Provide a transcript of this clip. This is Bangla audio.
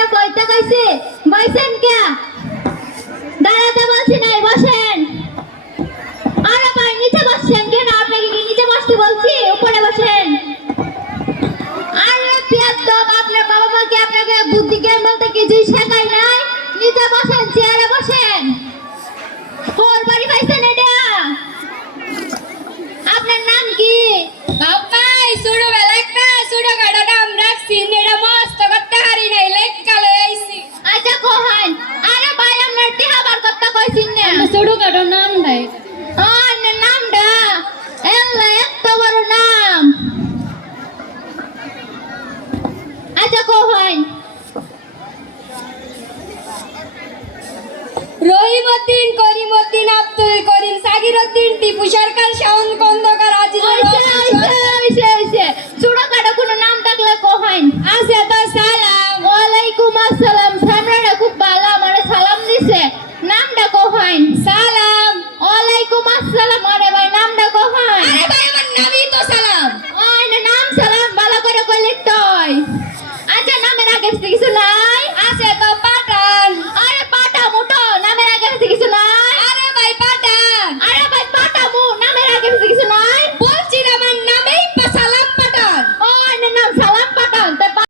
না কইতে কইছি, বইছেন কে দাঁড়াতে বলছি নাই, বসেন। আর আবার নিচে বসছেন কেন? আপনাকে কি নিচে বসতে বলছি? উপরে বসেন। আরে পিয়াত্তক আপনার বাবা মা কি আপনাকে বুদ্ধি জ্ঞান বলতে কিছুই শেখায় নাই। নিচে বসেন, চেয়ারে বসেন। ছোটখাটো নাম দেয়। আন নামটা? এল্লা এত বড় নাম। আচ্ছা রহিমউদ্দিন করিমউদ্দিন আব্দুল করিম সাগিরউদ্দিন টিপু সরকার শাওন ছোট কাটো কোনো নাম থাকলে কোহান আছে। Jason na!